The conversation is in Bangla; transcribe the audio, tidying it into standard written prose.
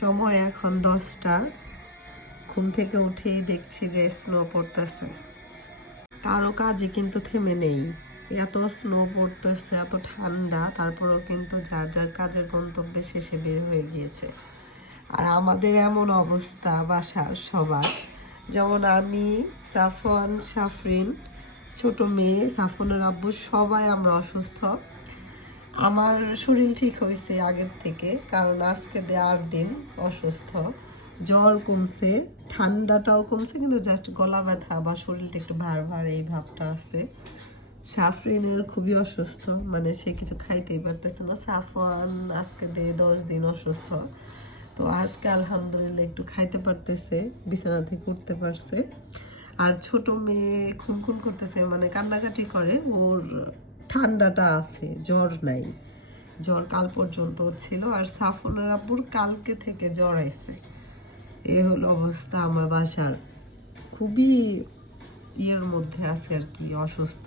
সময় এখন 10টা। ঘুম থেকে উঠেই দেখছি যে স্নো পড়তেছে। কারো কাজে কিন্তু থেমে নেই। এত স্নো পড়তেছে, এত ঠান্ডা, তারপরেও কিন্তু যার যার কাজের গন্তব্যে শেষে বের হয়ে গিয়েছে। আর আমাদের এমন অবস্থা বাসার সবার, যেমন আমি, সাফওয়ান, সাফরিন, ছোট মেয়ে, সাফওয়ানের আব্বু, সবাই আমরা অসুস্থ। আমার শরীর ঠিক হয়েছে আগের থেকে, কারণ আজকে 8 দিন অসুস্থ। জ্বর কমছে, ঠান্ডাটাও কমছে, কিন্তু জাস্ট গলা ব্যথা বা শরীরটা একটু ভার ভার এই ভাবটা আছে। সাফরিনের খুবই অসুস্থ, মানে সে কিছু খাইতেই পারতেছে না। সাফওয়ান আজকে 10 দিন অসুস্থ, তো আজকে আলহামদুলিল্লাহ একটু খাইতে পারতেছে, বিছানা থেকে উঠতে পারছে। আর ছোট মেয়ে খুনখুন করতেছে, মানে কান্নাকাটি করে। ওর ঠান্ডাটা আছে, জ্বর নাই। জ্বর কাল পর্যন্ত ছিল। আর সাফনের আব্বুর কালকে থেকে জ্বর আইছে। এ হলো অবস্থা আমার বাসার। খুবই ইয়ের মধ্যে আছে আর কি, অসুস্থ।